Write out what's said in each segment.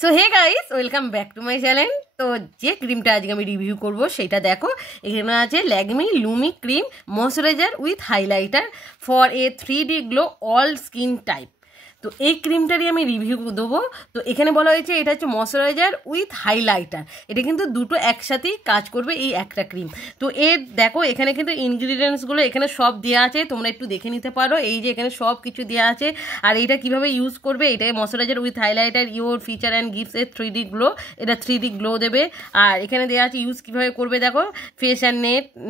So hey guys, welcome back to my channel. তো যে ক্রিমটা আজকে আমি রিভিউ করব সেটা দেখো। এখানে আছে Lakme Lumi cream moisturiser with highlighter for a 3D glow all skin type. তো এই ক্রিমটারই আমি রিভিউ দেবো। তো এখানে বলা হয়েছে এটা হচ্ছে ময়শ্চারাইজার উইথ হাইলাইটার। এটা কিন্তু দুটো একসাথেই কাজ করবে এই একটা ক্রিম। তো এর দেখো এখানে কিন্তু ইনগ্রিডিয়েন্টসগুলো এখানে সব দেওয়া আছে, তোমরা একটু দেখে নিতে পারো। এই যে এখানে সব কিছু দেওয়া আছে। আর এটা কিভাবে ইউজ করবে, এটা moisturiser with highlighter your feature and gives a 3D glow. এটা 3D গ্লো দেবে। আর এখানে দেওয়া আছে ইউজ কীভাবে করবে, দেখো ফেস অ্যান্ড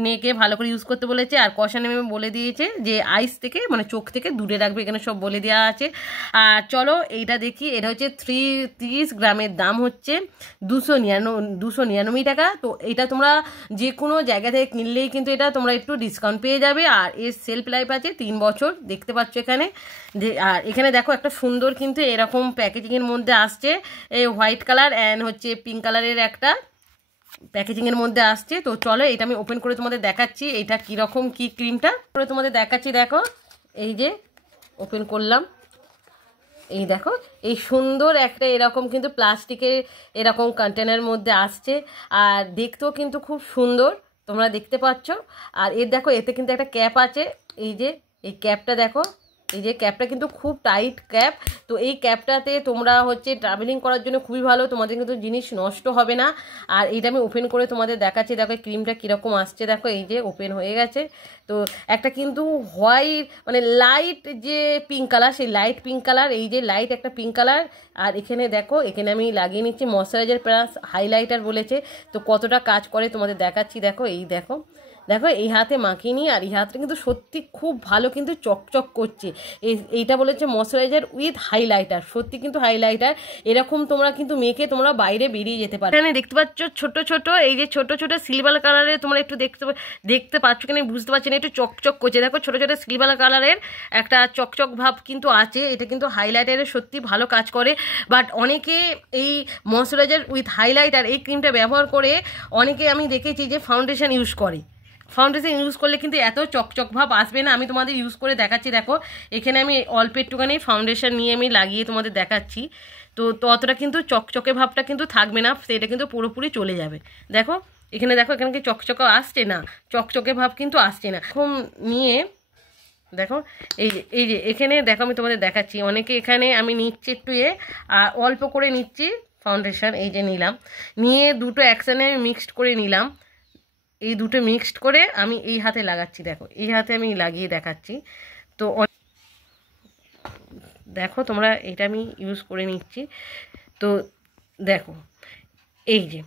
নেকে ভালো করে ইউজ করতে বলেছে। আর কষা নেমে বলে দিয়েছে যে আইস থেকে মানে চোখ থেকে দূরে রাখবে, এখানে সব বলে দেওয়া আছে। আর চলো এইটা দেখি। এটা হচ্ছে 30 গ্রামের দাম হচ্ছে 299 টাকা। তো এটা তোমরা যে কোনো জায়গা থেকে কিনলেই কিন্তু এটা তোমরা একটু ডিসকাউন্ট পেয়ে যাবে। আর এর সেলফ লাইফ আছে 3 বছর, দেখতে পাচ্ছ এখানে। আর এখানে দেখো একটা সুন্দর কিন্তু এরকম প্যাকেজিংয়ের মধ্যে আসছে, এই হোয়াইট কালার অ্যান্ড হচ্ছে পিঙ্ক কালারের একটা প্যাকেজিংয়ের মধ্যে আসছে। তো চলো এটা আমি ওপেন করে তোমাদের দেখাচ্ছি এটা কীরকম কী ক্রিমটা করে তোমাদের দেখাচ্ছি। দেখো এই যে ওপেন করলাম, এই দেখো এই সুন্দর একটা এরকম কিন্তু প্লাস্টিকের এরকম কন্টেনারের মধ্যে আসছে। আর দেখতেও কিন্তু খুব সুন্দর, তোমরা দেখতে পাচ্ছ। আর এর দেখো এতে কিন্তু একটা ক্যাপ আছে। এই যে এই ক্যাপটা দেখো, এই যে ক্যাপটা কিন্তু খুব টাইট ক্যাপ। তো এই ক্যাপটাতে তোমরা হচ্ছে ট্রাভেলিং করার জন্য খুবই ভালো, তোমাদের কিন্তু জিনিস নষ্ট হবে না। আর এইটা আমি ওপেন করে তোমাদের দেখাচ্ছি। দেখো এই ক্রিমটা কীরকম আসছে, দেখো এই যে ওপেন হয়ে গেছে। তো একটা কিন্তু হোয়াইট মানে লাইট যে পিঙ্ক কালার, সেই লাইট পিঙ্ক কালার, এই যে লাইট একটা পিঙ্ক কালার। আর এখানে দেখো এখানে আমি লাগিয়ে নিচ্ছি ময়শ্চারাইজার প্লাস হাইলাইটার বলেছে। তো কতটা কাজ করে তোমাদের দেখাচ্ছি। দেখো এই দেখো দেখো এই হাতে মাখিয়ে নিই। আর এই হাতটা কিন্তু সত্যি খুব ভালো কিন্তু চকচক করছে। এইটা বলেছে ময়শ্চারাইজার উইথ হাইলাইটার, সত্যি কিন্তু হাইলাইটার এরকম তোমরা কিন্তু মেখে তোমরা বাইরে বেরিয়ে যেতে পারো। এখানে দেখতে পাচ্ছ ছোট ছোট, এই যে ছোট ছোট সিলভার কালারে তোমরা একটু দেখতে পাচ্ছ কিনা বুঝতে পারছি না, একটু চকচক করছে। দেখো ছোট ছোট সিলভার কালারের একটা চকচক ভাব কিন্তু আছে। এটা কিন্তু হাইলাইটারের সত্যি ভালো কাজ করে। বাট অনেকে এই ময়শ্চারাইজার উইথ হাইলাইটার এই ক্রিমটা ব্যবহার করে অনেকে আমি দেখেছি যে ফাউন্ডেশন ইউজ করে। ফাউন্ডেশন ইউজ করলে কিন্তু এত চকচক ভাব আসবে না। আমি তোমাদের ইউজ করে দেখাচ্ছি। দেখো এখানে আমি অল্প একটুখানি ফাউন্ডেশন নিয়ে আমি লাগিয়ে তোমাদের দেখাচ্ছি। তো অতটা কিন্তু চকচকে ভাবটা কিন্তু থাকবে না, সেটা কিন্তু পুরোপুরি চলে যাবে। দেখো এখানে দেখো এখানে কি চকচকে আসছে না, চকচকে ভাব কিন্তু আসছে না। এখন নিয়ে দেখো এই যে এখানে দেখো আমি তোমাদের দেখাচ্ছি। অনেকে এখানে আমি নিচ্ছি একটু আর অল্প করে নিচ্ছি ফাউন্ডেশন। এই যে নিলাম, নিয়ে দুটো একসাথে মিক্সড করে নিলাম। এই দুটো মিক্সড করে আমি এই হাতে লাগাচ্ছি। দেখো এই হাতে আমি লাগিয়ে দেখাচ্ছি। তো দেখো তোমরা এটা আমি ইউজ করে নিচ্ছি। তো দেখো এই যে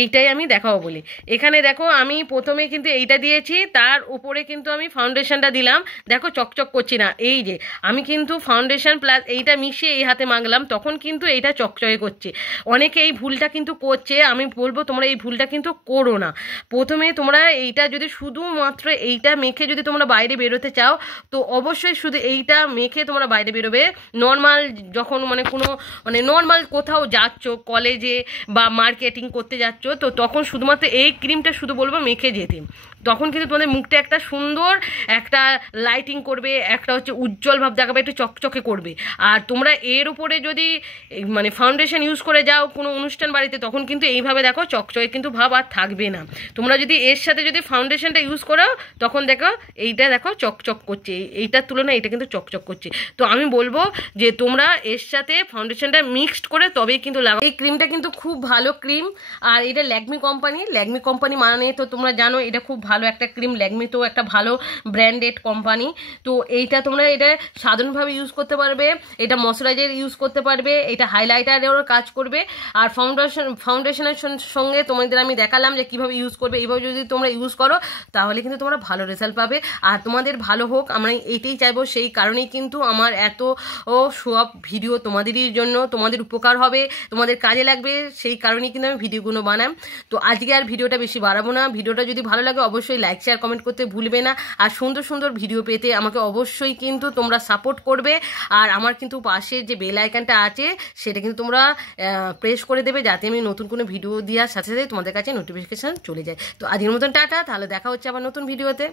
এইটাই আমি দেখাবো বলি। এখানে দেখো আমি প্রথমে কিন্তু এইটা দিয়েছি, তার উপরে কিন্তু আমি ফাউন্ডেশনটা দিলাম। দেখো চকচক করছি না। এই যে আমি কিন্তু ফাউন্ডেশন প্লাস এইটা মিশিয়ে এই হাতে মাখলাম, তখন কিন্তু এইটা চকচকে করছে। অনেকে এই ভুলটা কিন্তু করছে, আমি বলবো তোমরা এই ভুলটা কিন্তু করো না। প্রথমে তোমরা এইটা যদি শুধুমাত্র এইটা মেখে যদি তোমরা বাইরে বেরোতে চাও, তো অবশ্যই শুধু এইটা মেখে তোমরা বাইরে বেরোবে। নর্মাল যখন মানে কোনো মানে নর্মাল কোথাও যাচ্ছ, কলেজে বা মার্কেটিং করতে যাচ্ছ, তো তখন শুধুমাত্র এই ক্রিমটা শুধু বলবো মেখে যেতে। তখন কিন্তু তোমাদের মুখটা একটা সুন্দর একটা লাইটিং করবে, একটা হচ্ছে উজ্জ্বল ভাব দেখাবে, একটু চকচকে করবে। আর তোমরা এর উপরে যদি মানে ফাউন্ডেশন ইউজ করে যাও কোনো অনুষ্ঠান বাড়িতে, তখন কিন্তু এইভাবে দেখো চকচকে কিন্তু ভাব আর থাকবে না। তোমরা যদি এর সাথে যদি ফাউন্ডেশনটা ইউজ করো, তখন দেখো এইটা দেখো চকচক করছে, এইটার তুলনায় এটা কিন্তু চকচক করছে। তো আমি বলবো যে তোমরা এর সাথে ফাউন্ডেশনটা মিক্সড করে তবেই কিন্তু লাগাও। এই ক্রিমটা কিন্তু খুব ভালো ক্রিম। আর এটা ল্যাকমি কোম্পানি মানে তো তোমরা জানো এটা খুব ভালো একটা ক্রিম। ল্যাকমি তো একটা ভালো ব্র্যান্ডেড কোম্পানি। তো এইটা তোমরা এটা সাধারণভাবে ইউজ করতে পারবে, এটা ময়শ্চারাইজার ইউজ করতে পারবে, এটা হাইলাইটারেরও কাজ করবে। আর ফাউন্ডেশনের সঙ্গে তোমাদের আমি দেখালাম যে কীভাবে ইউজ করবে। এইভাবে যদি তোমরা ইউজ করো তাহলে কিন্তু তোমরা ভালো রেজাল্ট পাবে। আর তোমাদের ভালো হোক আমরা এইটাই চাইবো। সেই কারণেই কিন্তু আমার এত সব ভিডিও তোমাদেরই জন্য, তোমাদের উপকার হবে, তোমাদের কাজে লাগবে, সেই কারণেই কিন্তু আমি ভিডিওগুলো বানাই। তো আজকে আর ভিডিওটা বেশি বাড়াবো না। ভিডিওটা যদি ভালো লাগে অবশ্যই লাইক শেয়ার কমেন্ট করতে ভুলবে না। আর সুন্দর সুন্দর ভিডিও পেতে আমাকে অবশ্যই কিন্তু তোমরা সাপোর্ট করবে। আর আমার কিন্তু পাশে যে বেল আইকনটা আছে সেটা কিন্তু তোমরা প্রেস করে দেবে, যাতে আমি নতুন কোনো ভিডিও দেওয়ার সাথে সাথে তোমাদের কাছে নোটিফিকেশান চলে যায়। তো আজকের মতন টাটা, তাহলে দেখা হচ্ছে আবার নতুন ভিডিওতে।